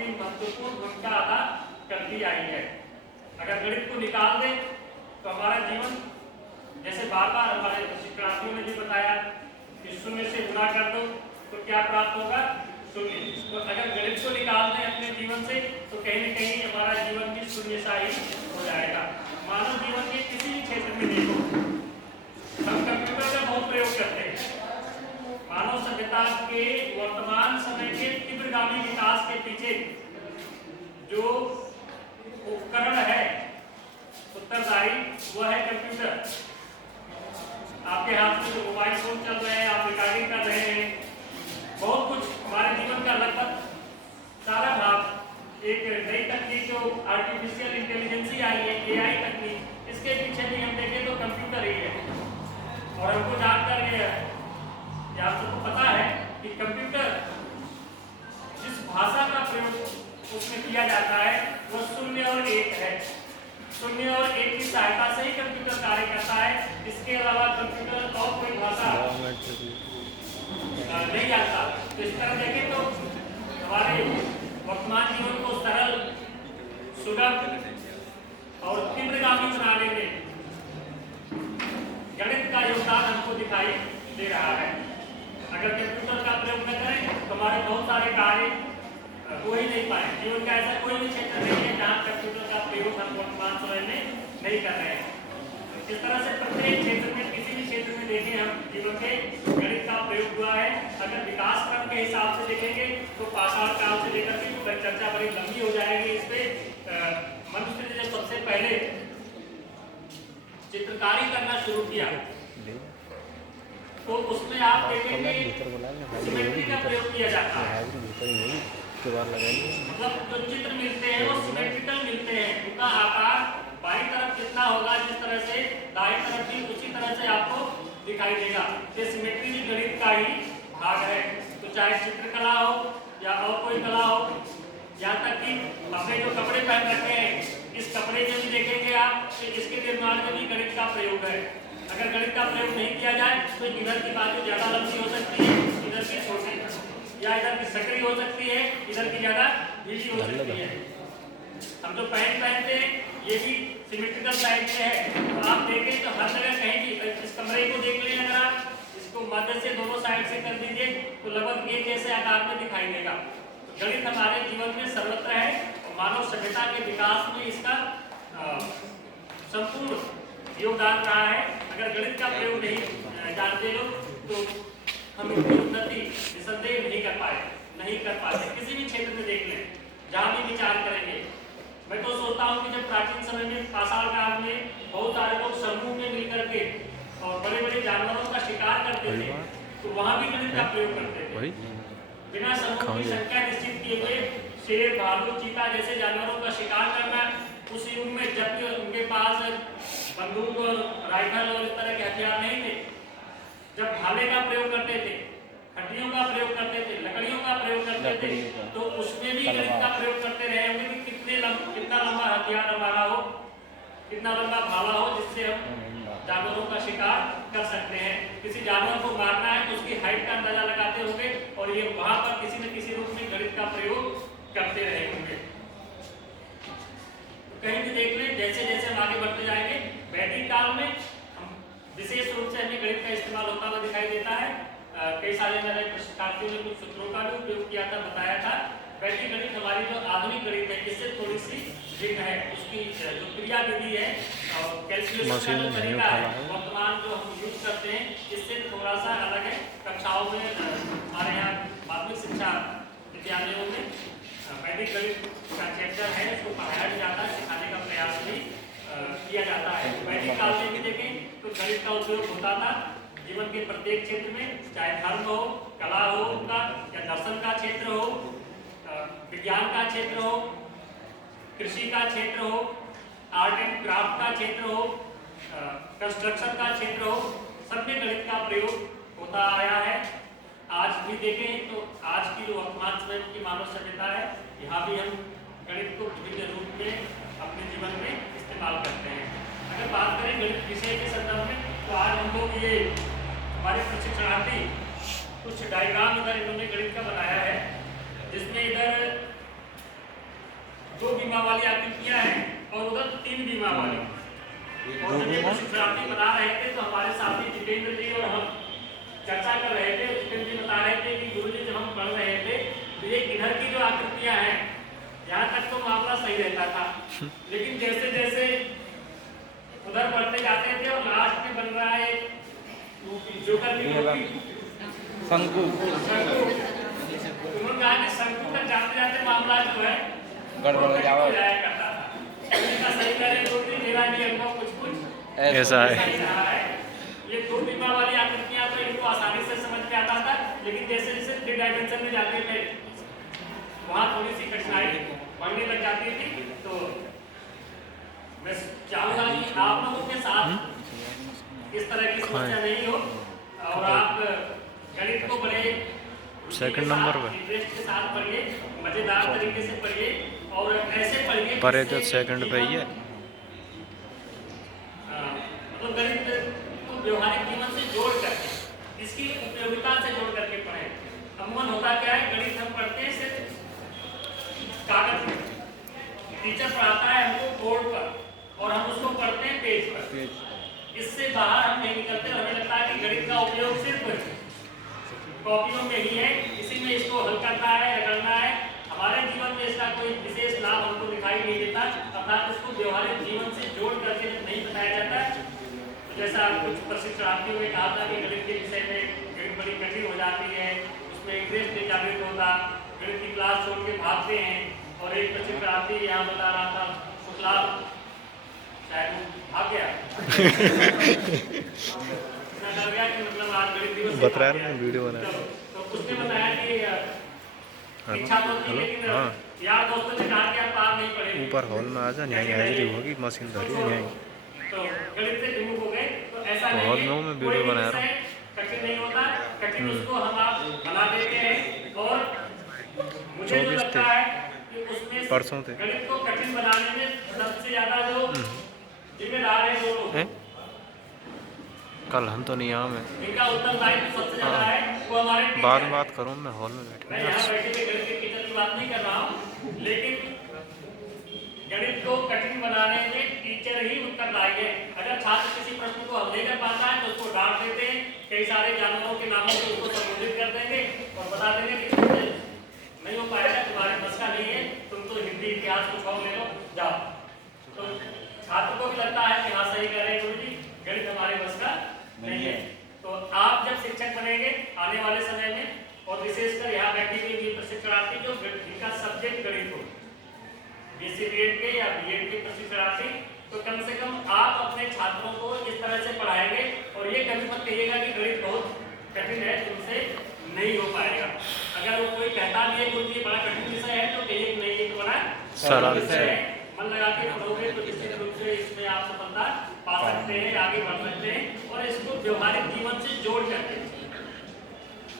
ही महत्वपूर्ण भूमिका अदा करती आई है। अगर गणित को निकाल दें तो हमारा जीवन, जैसे बार बार हमारे शिक्षार्थियों ने भी बताया कि शून्य से गुणा कर दो तो क्या प्राप्त होगा, शून्य। तो अगर गणित को निकाल दें अपने जीवन से तो कहीं न कहीं हमारा जीवन भी शून्य सा ही हो जाएगा। मानव जीवन के किसी भी क्षेत्र में देखो, हम कंप्यूटर का बहुत प्रयोग करते हैं। मानव सभ्यता के वर्तमान समय के तीव्रगामी विकास के पीछे जो उपकरण है उत्तरदायी, वह है कंप्यूटर। आपके हाथ में जो मोबाइल फोन चल रहे हैं, आप रिकॉर्डिंग कर रहे हैं, बहुत कुछ हमारे जीवन का लगभग सारा भाग एक नई तकनीक जो आर्टिफिशियल इंटेलिजेंस आई है, एआई तकनीक, इसके पीछे भी हम देखें तो कंप्यूटर ही है। और हमको जानकर ये आप सबको पता है कि कंप्यूटर जिस भाषा का प्रयोग उसमें किया जाता है वह 0 और 1 है। 0 और 1 की सहायता से ही कंप्यूटर कार्य करता है। इसके अलावा कंप्यूटर और कोई भाषा नहीं जानता। तो इस तरह देखें तो हमारे वर्तमान जीवन को सरल, सुगम और तीव्रगामी बनाने में गणित का योगदान हमको दिखाई दे रहा है। अगर कंप्यूटर का प्रयोग न करें तो हमारे बहुत सारे कार्य हो ही नहीं पाए। जीवन का ऐसा कोई भी क्षेत्र नहीं है जहाँ कंप्यूटर का प्रयोग हम वर्तमान समय में नहीं कर रहे हैं। इस तरह से प्रत्येक क्षेत्र में, किसी भी क्षेत्र में देखें हम जीवन के गणित का प्रयोग हुआ है। अगर विकास क्रम के हिसाब से देखेंगे तो पाषाण काल से लेकर के चर्चा बड़ी लंबी हो जाएगी। इस पे मनुष्य ने जब सबसे पहले चित्रकारी करना शुरू किया तो उसमें आप देखेंगे सिमेट्री का प्रयोग किया जाता है। मतलब जो चित्र मिलते हैं वो सिमेट्रिकल मिलते हैं। उनका आकार बाईं तरफ कितना होगा, जिस तरह से दाईं तरफ भी उसी तरह से आपको दिखाई देगा। ये सिमेट्री भी गणित का ही भाग है। तो चाहे चित्रकला हो या और कोई कला हो, यहाँ तक कि अपने जो कपड़े पहन रखे हैं, इस कपड़े में भी देखेंगे आप कि इसके निर्माण में भी गणित का प्रयोग है। अगर गणित का प्रयोग नहीं किया जाए तो इधर की बाजू ज्यादा लंबी हो सकती है, इधर की छोटी, या इधर की सकरी हो सकती है, इधर की ज्यादा ढीली हो सकती है। हम जो पैंट पहनते हैं ये भी सिमेट्रिकल टाइप में है। तो आप देखें तो हर जगह कहीं भी, इस कमरे को देख लें, अगर आप इसको मध्य से दोनों साइड से कर दीजिए तो लगभग एक जैसे आकार में दिखाई देगा। तो गणित हमारे जीवन में सर्वत्र है और मानव सभ्यता के विकास में इसका संपूर्ण योगदान रहा है। अगर गणित का प्रयोग नहीं जानते लोग तो हम इतनी उन्नति निसंदेह नहीं कर पाते। किसी भी क्षेत्र में देख लें, जहाँ भी विचार करेंगे। मैं तो सोचता हूँ कि जब प्राचीन समय में पाषाण काल में बहुत सारे लोग समूह में मिलकर के और बड़े बड़े जानवरों का शिकार करते थे, तो वहाँ भी गणित का प्रयोग करते थे। बिना समूह की संख्या निश्चित किए हुए शेर, भालू, चीता जैसे जानवरों का शिकार करना, उस युग में जब उनके पास बंदूक और राइफल और इस तरह के हथियार नहीं थे, जब भाले का प्रयोग करते थे, हड्डियों का प्रयोग करते थे, लकड़ियों का प्रयोग करते थे, तो उसमें भी गणित का प्रयोग करते रहे होंगे कि कितना लंबा हथियार हमारा हो, कितना लंबा भाला हो जिससे हम जानवरों का शिकार कर सकते हैं। किसी जानवर को मारना है तो उसकी हाइट का अंदाजा लगाते होंगे और ये वहां पर किसी न किसी रूप में गणित का प्रयोग करते रहे होंगे। कहीं भी देख लें, जैसे जैसे हम आगे बढ़ते जाएंगे, वैदिक काल में हम विशेष रूप से हमें गणित का इस्तेमाल होता हुआ दिखाई देता है। कई सारे मेरे शिक्षार्थियों ने कुछ सूत्रों का भी उपयोग किया था, बताया था। वैदिक गणित हमारी जो आधुनिक गणित है इससे थोड़ी सी भिन्न है। उसकी जो क्रिया विधि है और कैलकुलेशन का जो तरीका है वर्तमान जो हम यूज करते हैं, इससे थोड़ा सा अलग है। कक्षाओं में हमारे यहाँ माध्यमिक शिक्षा विद्यालयों में वैदिक गणित का चैप्टर है, उसको पढ़ाया भी जाता है, सिखाने का प्रयास भी किया जाता है। वैदिक काल में भी देखें तो गणित का उपयोग होता था जीवन के प्रत्येक क्षेत्र में, चाहे धर्म हो, कला हो उनका, या दर्शन का क्षेत्र हो, विज्ञान का क्षेत्र हो, कृषि का क्षेत्र हो, आर्ट एंड क्राफ्ट का क्षेत्र हो, कंस्ट्रक्शन का क्षेत्र हो, सब में गणित का प्रयोग होता आया है। आज भी देखें तो आज की जो वर्तमान समय की मानव सभ्यता है, यहाँ भी हम गणित को विभिन्न रूप में अपने जीवन में इस्तेमाल करते हैं। अगर बात करें गणित विषय के संदर्भ में तो आज हम लोग ये हमारे प्रशिक्षणार्थी कुछ डायग्राम इधर इन्होंने गणित का बनाया है, जिसमें इधर बीमा वाली आकृतियां हैं और उधर 3 बीमा वाली। और जब ये प्रशिक्षणार्थी बता रहे थे तो हमारे साथी जितेंद्र जी और हम चर्चा कर रहे थे। जितेंद्र जी बता रहे थे कि गुरुजी जब हम पढ़ रहे थे तो ये इधर की जो आकृतियां हैं यहाँ तक तो मामला सही रहता था, लेकिन जैसे जैसे उधर बढ़ते जाते थे और लास्ट में बन रहा है जोकर की टोपी, शंकु। उन्होंने कहा कि शंकु तक जाते जाते मामला जो है गड़बड़ हो जाओ जाया करता था। इसका सही करें तो मेरा भी अनुभव कुछ ऐसा है। ये 2 बीमा वाली आकृतियां तो इनको आसानी से समझ में आता था, लेकिन जैसे जैसे 3 डायमेंशन में जाते थे वहाँ थोड़ी सी कठिनाई बढ़ने लग जाती थी। तो मैं चाहूँगा कि आप लोगों के साथ इस तरह की समस्या नहीं हो और आप गणित को बड़े सेकंड नंबर पे इंटरेस्ट के साथ पढ़िए, मजेदार तरीके से पढ़िए और ऐसे पढ़िए परे तो सेकंड पे ही है। मतलब गणित को व्यवहारिक जीवन से जोड़ करके, इसकी उपयोगिता से जोड़ करके पढ़ें। अमूमन होता क्या है, गणित हम पढ़ते हैं सिर्फ कागज पर, टीचर पढ़ाता है हमको बोर्ड पर और हम उसको पढ़ते हैं पेज पर। इससे बाहर हम नहीं निकलते। हमें लगता है कि गणित का उपयोग सिर्फ कॉपियों में ही है, इसी में इसको हल करना है, रगड़ना है। हमारे जीवन में इसका कोई विशेष लाभ हमको दिखाई नहीं देता, अर्थात इसको व्यवहारिक जीवन से जोड़ करके नहीं बताया जाता। तो जैसा कुछ प्रशिक्षणार्थियों ने कहा था कि गणित के विषय में गणित बड़ी कठिन हो जाती है, उसमें इंटरेस्ट नहीं जागृत होता, गणित की क्लास छोड़ के भागते हैं। और एक प्रशिक्षणार्थी यहाँ बता रहा था शुक्ला, शायद वो भाग गया डर गया कि मतलब आज गणित दिवस बता रहा है वीडियो बना। तो उसने बताया कि इच्छा तो थी, लेकिन यार दोस्तों ने कहा कि आप पार नहीं पड़ेंगे, ऊपर हॉल में आ जा, यहीं हाजिरी होगी, मशीन धरी है यहीं। तो गणित से विमुख हो गए। तो ऐसा नहीं हॉल है, में मैं वीडियो बना रहा हूँ। कठिन नहीं होता, कठिन उसको हम आप बना देते हैं। और मुझे जो लगता है कि उसमें परसों थे गणित को कठिन बनाने में सबसे ज्यादा जो जिम्मेदार है वो लोग, कल हम तो नहीं आए, इनका उत्तरदायित्व सबसे ज्यादा है वो हमारे टीचर बाद में हैं। बात करूँ, मैं हॉल में मैं यहाँ बैठे हुए गणित के टीचर की बात नहीं कर रहा हूँ, लेकिन गणित को कठिन बनाने में टीचर ही उत्तरदायी है। अगर छात्र किसी प्रश्न को हल नहीं कर पाता है तो उसको डांट देते हैं, कई सारे जानवरों के नामों से उसको संबोधित कर देंगे और बता देंगे कि तुमसे नहीं हो पाएगा, तुम्हारे बस का नहीं है, तुम तो हिंदी इतिहास कुछ और ले लो, जाओ। तो छात्र को भी लगता है कि हाँ सही कह रहे हैं गुरुजी, गणित हमारे बस का नहीं है। तो आप जब शिक्षक बनेंगे आने वाले समय में, और विशेषकर यहाँ बैठे हुए प्रशिक्षणार्थी जो जिनका सब्जेक्ट गणित हो, बीएससी बीएड के या बीएड के प्रशिक्षणार्थी, तो कम से कम आप अपने छात्रों को इस तरह से पढ़ाएंगे और ये कभी मत कहिएगा कि गणित बहुत कठिन है, तुमसे नहीं हो पाएगा। अगर वो कोई कहता भी है गुरुजी बड़ा कठिन विषय है तो कहिए नहीं, ये बड़ा सरल विषय है, मन लगा के पढ़ोगे तो निश्चित रूप से इसमें आप सफलता पा सकते हैं, आगे बढ़ सकते हैं। और इसको व्यवहारिक जीवन से जोड़ करके,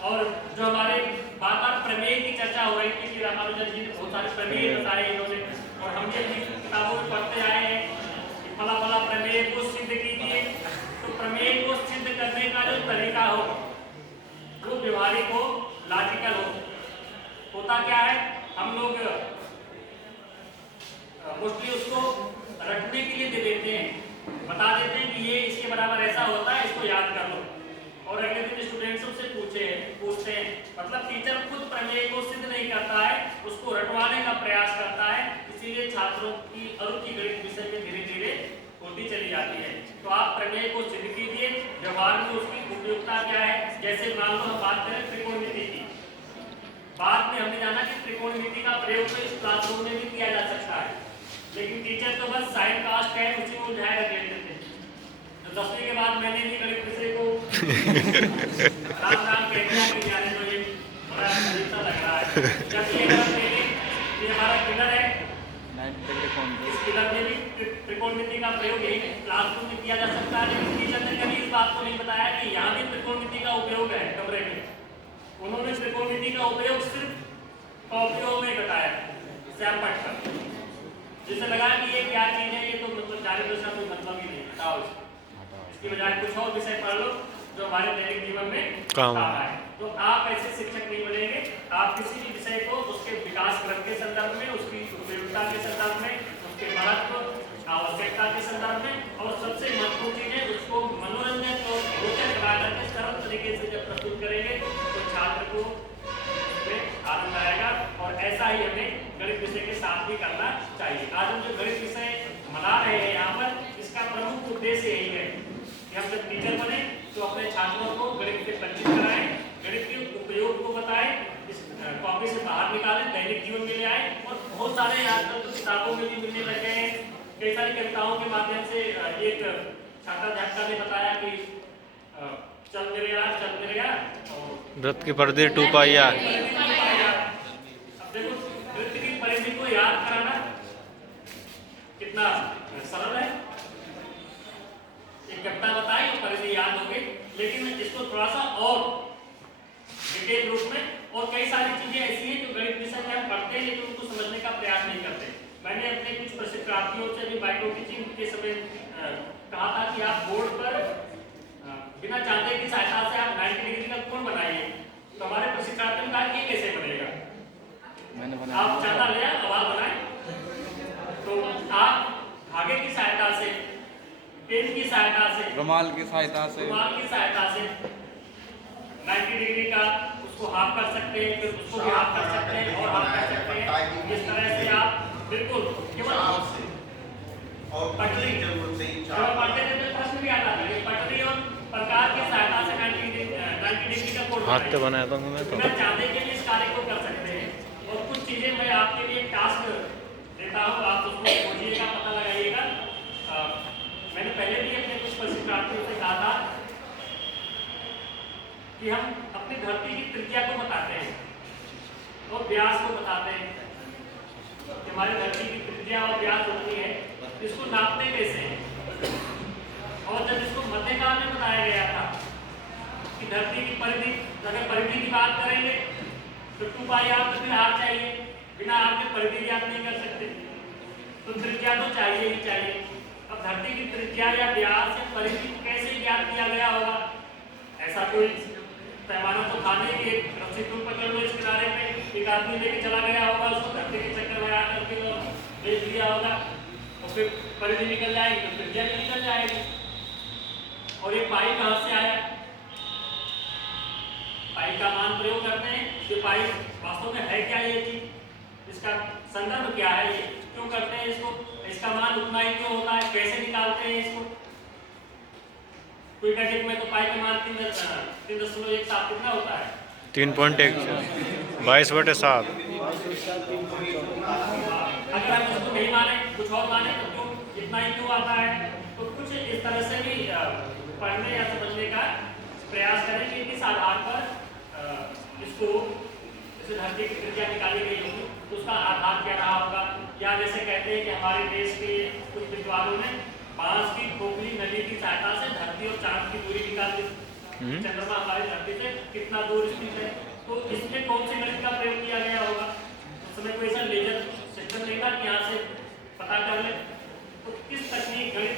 और जो हमारे बार बार प्रमेय की चर्चा हो रही थी कि रामानुजन जी ने बहुत सारे प्रमेय बताए इन्होंने, और हम ये किताबों में पढ़ते आए हैं कि फला फला प्रमेय को सिद्ध कीजिए। तो प्रमेय को सिद्ध करने का जो तरीका हो वो व्यवहारिक हो, लॉजिकल हो। होता क्या है, हम लोग मोस्टली उसको रटने के लिए दे देते हैं, बता देते हैं कि ये इसके बराबर ऐसा होता है, इसको याद कर लो, और अगले दिन स्टूडेंट्स से पूछते हैं। मतलब टीचर खुद प्रमेय को सिद्ध नहीं करता है, उसको रटवाने का प्रयास करता है, इसीलिए छात्रों की अरुचि गणित विषय में धीरे धीरे होती चली जाती है। तो आप प्रमेय को सिद्ध कीजिए, व्यवहार में उसकी उपयोगिता क्या है। जैसे मान लो हम बात करें त्रिकोणमिति की, बाद में हमने जाना कि त्रिकोणमिति का प्रयोग तो इस क्लासरूम में भी किया जा सकता है, लेकिन टीचर तो बस साइन कास्ट है उसी को उलझाए रख लेते थे। तो 10वीं के बाद मैंने भी गणित विषय को राम राम कह दिया कि जाने दो, ये बड़ा अजीब सा लग रहा है। जबकि ये हमारा पिलर है, इस पिलर में भी त्रिकोणमिति का प्रयोग यही क्लासरूम में किया जा सकता है, लेकिन टीचर ने कभी इस बात को नहीं बताया कि यहाँ भी त्रिकोणमिति का उपयोग है कमरे में। उन्होंने त्रिकोणमिति का उपयोग सिर्फ कॉपियों में बताया, सैमपट पर, जिससे लगा कि ये क्या चीज है, ये तो मतलब जाने दो, इसका कोई मतलब ही नहीं, बताओ इसकी बजाय कुछ और विषय पढ़ लो जो हमारे दैनिक जीवन में काम आए। तो आप ऐसे शिक्षक नहीं बनेंगे। आप किसी भी विषय को उसके विकास क्रम के संदर्भ में, उसकी उपयोगिता के संदर्भ में, संदर्भ में, और सबसे महत्वपूर्ण चीज है उसको मनोरंजन और रोचक बना करके सरल तरीके से जब प्रस्तुत करेंगे तो छात्र को उसमें आनंद आएगा। और ऐसा ही हमें गणित विषय के साथ भी करना चाहिए। आज हम जो गणित विषय मना रहे हैं यहाँ पर, इसका प्रमुख उद्देश्य यही है कि हम जब टीचर बने तो अपने छात्रों को गणित से परिचित कराएं, गणित के उपयोग को बताएं, इस कॉपी से बाहर निकालें, दैनिक जीवन में ले आए। और बहुत सारे आजकल तो किताबों में भी मिलने लगे हैं, कई सारी कविताओं के माध्यम से। एक छात्राध्यापिका ने बताया कि चल मेरे यार वृत्त की परिधि 2 पाई आर। अब देखो वृत्त की परिधि को याद कराना कितना सरल है। एक कविता बताई और परिधि याद हो गई, लेकिन इसको थोड़ा सा और डिटेल रूप में, और कई सारी चीजें ऐसी हैं जो गणित विषय में हम पढ़ते हैं लेकिन उनको समझने का प्रयास नहीं करते। मैंने अपने कुछ प्रशिक्षणार्थियों से भी माइक्रो टीचिंग के समय कहा था कि आप बोर्ड पर बिना चांदे की सहायता से आप 90 डिग्री का कोण बनाइए। तो हमारे प्रशिक्षणार्थी ने कहा कि कैसे बनेगा। आप चांदा ले आवाज बनाए तो आप धागे की सहायता से, पेन की सहायता से, रुमाल की सहायता से 90 डिग्री का उसको हाफ कर सकते हैं, फिर उसको भी हाफ कर सकते हैं और हाफ कर सकते हैं। इस तरह से आप बिल्कुल केवल और पटरी पढ़ते थे तो प्रश्न भी आता था, पटरी और प्रकार की सहायता से 90 डिग्री का कोण हाथ तो बनाया था मैं तो। बिना चाहते के लिए इस कार्य को कर सकते हैं। और कुछ चीजें मैं आपके लिए टास्क देता हूँ, आप उसको खोजिएगा, पता लगाइएगा। मैंने पहले भी अपने कुछ प्रशिक्षणार्थियों से कहा था कि हम अपनी धरती की त्रिज्या को बताते हैं और व्यास को बताते हैं। हमारी धरती की त्रिज्या और व्यास होती है, इसको नापते कैसे हैं। और जब इसको मध्यकाल में बताया गया था कि धरती की परिधि, अगर परिधि की बात करेंगे तो 2 पाई आर तो फिर आर चाहिए, बिना आर के परिधि ज्ञात नहीं कर सकते, तो त्रिज्या तो चाहिए ही चाहिए। अब धरती की त्रिज्या या व्यास या परिधि कैसे ज्ञात किया गया होगा। ऐसा कोई पैमाना तो था नहीं कि रस्सी तुम पकड़ लो इस किनारे पे, एक आदमी लेके चला गया होगा, उसको धरती के चक्कर में आकर के बेच दिया होगा और फिर परिधि निकल जाएगी तो त्रिज्या भी निकल जाएगी। और ये पाई कहाँ से आया, पाई का मान प्रयोग करते हैं, ये पाई वास्तव में है क्या, ये चीज इसका संदर्भ क्या है, ये क्यों करते हैं इसको, इसका मान उतना ही क्यों होता है, कैसे निकालते हैं इसको। कोई कैटेगरी में तो पाई का मान 3.17 कितना होता है, 3.1 22/7। अगर हम इसको नहीं माने, कुछ और माने तो क्यों इतना ही क्यों आता है। तो कुछ इस तरह से भी पढ़ने या समझने का प्रयास करें कि किस आधार पर इसको, जैसे धरती की त्रिज्या निकाली गई होगी तो उसका आधार क्या रहा होगा। या जैसे कहते हैं कि हमारे देश के कुछ विद्वानों ने बांस की खोखली नदी की सहायता से धरती और चांद की दूरी निकाल दी, चंद्रमा हमारी धरती से कितना दूर स्थित है। तो इसमें कौन से गणित का प्रयोग किया गया होगा, उस समय कोई ऐसा लेजर सिस्टम नहीं था कि यहाँ से पता कर ले। तो किस तकनीक, गणित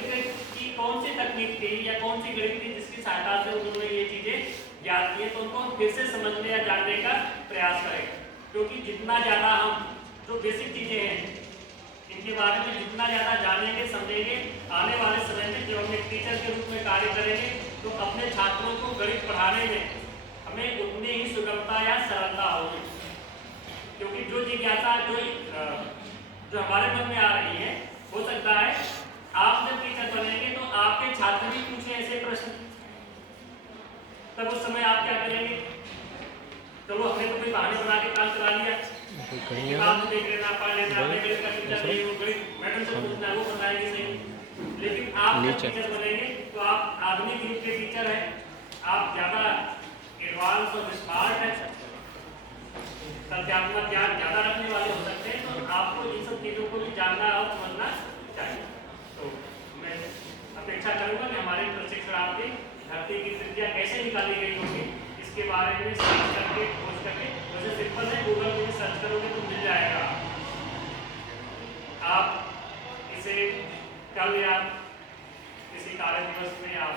की कौन सी तकनीक थी या कौन सी गणित थी जिसकी सहायता से उन्होंने ये चीजें ज्ञात की, तो उनको हम फिर से समझने या जानने का प्रयास करें। क्योंकि जितना ज्यादा हम जो बेसिक चीजें हैं इनके बारे में जितना ज्यादा जानेंगे समझेंगे, आने वाले समय में जब हम एक टीचर के रूप में कार्य करेंगे तो अपने छात्रों को गणित पढ़ाने में हमें उतनी ही सुगमता या सरलता होगी। क्योंकि जो जिज्ञासा जो हमारे मन में आ रही है, हो सकता है आप जब टीचर बनेंगे तो आपके छात्र भी पूछे ऐसे प्रश्न, तब उस समय आप क्या करेंगे। चलो हमने तो कोई बहाने बना के काम चला लिया, बात देख लेना, पढ़ लेना, गणित का टीचर नहीं, वो गणित मैडम से पूछना, वो बताएंगे सही। लेकिन आप जब टीचर बनेंगे तो आप आधुनिक युग के टीचर हैं, आप ज्यादा एडवांस और स्मार्ट हैं, तथ्यात्मक ज्ञान ज्यादा रखने वाले हो सकते हैं, तो आपको इन सब चीजों को भी जानना और समझना चाहिए। तो मैं अपेक्षा करूंगा कि हमारे प्रशिक्षणार्थी धरती की त्रिज्या कैसे निकाली गई होगी इसके बारे में सर्च करके, खोज करके, वैसे सिंपल है, गूगल में भी सर्च करोगे तो मिल जाएगा। आप इसे कल या किसी कार्य दिवस में आप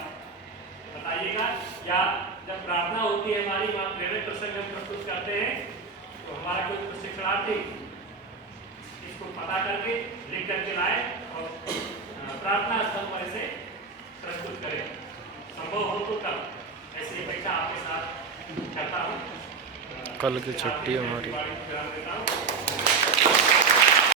बताइएगा, या जब प्रार्थना होती है हमारी, वहाँ प्रेरक प्रसंग हम प्रस्तुत करते हैं, तो हमारा कोई प्रशिक्षणार्थी इसको पता करके लिख करके लाए और प्रार्थना तो कल ऐसे ही परीक्षा आपके साथ करता हूँ। कल की छुट्टी है हमारी। ध्यान देता हूँ।